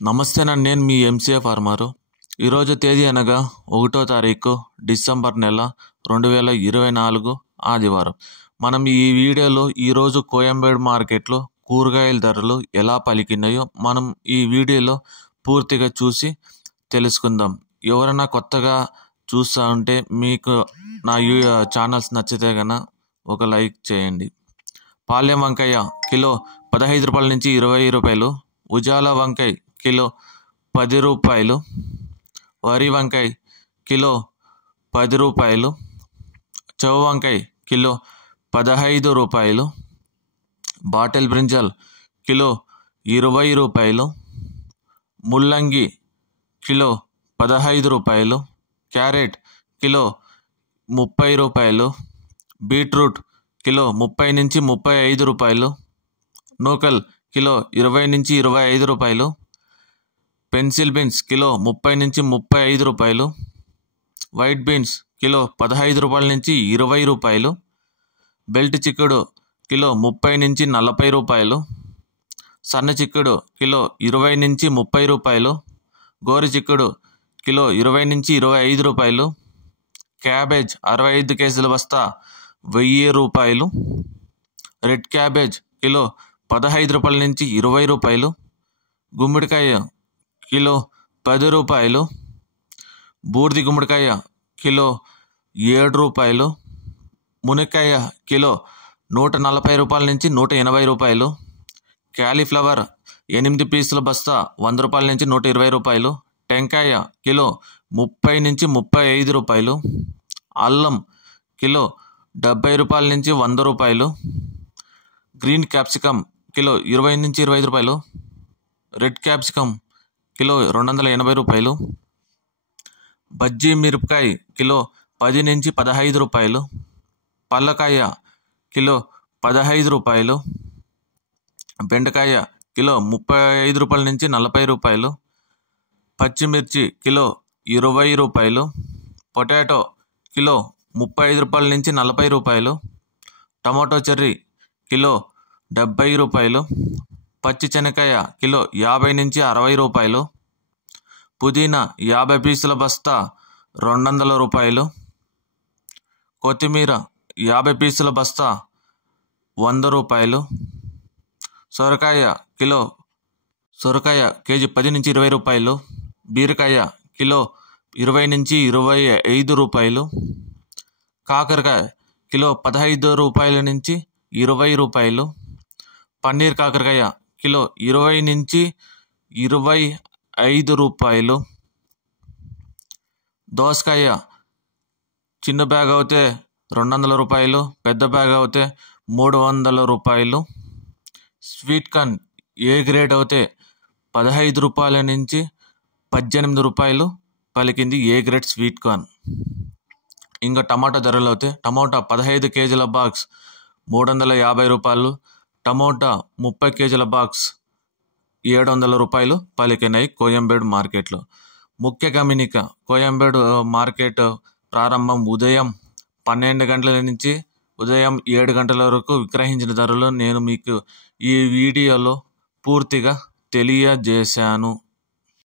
నమస్తేనండి, నేను మీ MCA farmer. ఈరోజు తేదీ అనగా 1వ తారీఖు డిసెంబర్ నెల 2024 ఆదివారం. మనం ఈ వీడియోలో ఈరోజు కోయంబేడు మార్కెట్లో కూరగాయల ధరలు ఎలా పలికినాయో మనం ఈ వీడియోలో పూర్తిగా చూసి తెలుసుకుందాం. ఎవరైనా కొత్తగా చూస్తూ ఉంటే మీకు నా ఛానల్స్ నచ్చితే కనుక ఒక లైక్ చేయండి. పాలెం వంకాయ కిలో 15 రూపాయల నుంచి 20 రూపాయలు. ఉజాల వంకాయ కిలో 10 రూపాయలు. వరి వంకాయ కిలో 10 రూపాయలు. చౌ వంకాయ కిలో 15 రూపాయలు. బాటిల్ బ్రింజల్ కిలో 20 రూపాయలు. ముల్లంగి కిలో 15 రూపాయలు. క్యారెట్ కిలో 30 రూపాయలు. బీట్రూట్ కిలో 30 నుంచి 35 రూపాయలు. నూకల్ కిలో 20 నుంచి 25 రూపాయలు. పెన్సిల్ బీన్స్ కిలో 30 నుంచి 35 రూపాయలు. వైట్ బీన్స్ కిలో 15 రూపాయల నుంచి 20 రూపాయలు. బెల్ట్ చిక్కుడు కిలో 30 నుంచి 40 రూపాయలు. సన్న చిక్కుడు కిలో 20 నుంచి 30 రూపాయలు. గోరు చిక్కుడు కిలో 20 నుంచి 25 రూపాయలు. క్యాబేజ్ 65 కేజీల బస్తా 1000 రూపాయలు. రెడ్ క్యాబేజ్ కిలో 15 రూపాయల నుంచి 20 రూపాయలు. గుమ్మడికాయ కిలో 10 రూపాయలు. బూడిది గుమ్మడికాయ కిలో 7 రూపాయలు. మునక్కాయ కిలో 140 రూపాయల నుంచి 180 రూపాయలు. క్యాలీఫ్లవర్ 8 పీసుల బస్తా 100 రూపాయల నుంచి 120 రూపాయలు. టెంకాయ కిలో 30 నుంచి 35 రూపాయలు. అల్లం కిలో 70 రూపాయల నుంచి 100 రూపాయలు. గ్రీన్ క్యాప్సికమ్ కిలో 20 నుంచి 25 రూపాయలు. రెడ్ క్యాప్సికమ్ కిలో 280 రూపాయలు. బజ్జీ మిరపకాయ కిలో 10 నుంచి 15 రూపాయలు. పల్లకాయ కిలో 15 రూపాయలు. బెండకాయ కిలో 35 రూపాయల నుంచి 40 రూపాయలు. పచ్చిమిర్చి కిలో 20 రూపాయలు. పొటాటో కిలో 35 రూపాయల నుంచి 40 రూపాయలు. టమాటో చెర్రీ కిలో 70 రూపాయలు. పచ్చి శనగకాయ కిలో 50 నుంచి 60 రూపాయలు. పుదీనా 50 పీసుల బస్తా 200 రూపాయలు. కొత్తిమీర 50 పీసుల బస్తా 100 రూపాయలు. సొరకాయ కేజీ 10 నుంచి 20 రూపాయలు. బీరకాయ కిలో 20 నుంచి 25 రూపాయలు. కాకరకాయ కిలో 15 రూపాయల నుంచి 20 రూపాయలు. పన్నీర్ కాకరకాయ కిలో 20 నుంచి 25 రూపాయలు. దోసకాయ చిన్న బ్యాగ్ అయితే 200 రూపాయలు, పెద్ద బ్యాగ్ అయితే 300 రూపాయలు. స్వీట్ కార్న్ ఏ గ్రేడ్ అయితే 15 రూపాయల నుంచి 18 రూపాయలు పలికింది ఏ గ్రేడ్ స్వీట్ కార్న్. ఇంకా టమాటా ధరలు అయితే టమాటా 15 కేజీల బాక్స్ 350 రూపాయలు. టమోటా 30 కేజీల బాక్స్ 700 రూపాయలు పలికినాయి కోయంబేడు మార్కెట్లో. ముఖ్య గమనిక, కోయంబేడు మార్కెట్ ప్రారంభం ఉదయం 12 గంటల నుంచి ఉదయం 7 గంటల వరకు విక్రయించిన ధరలు నేను మీకు ఈ వీడియోలో పూర్తిగా తెలియజేశాను.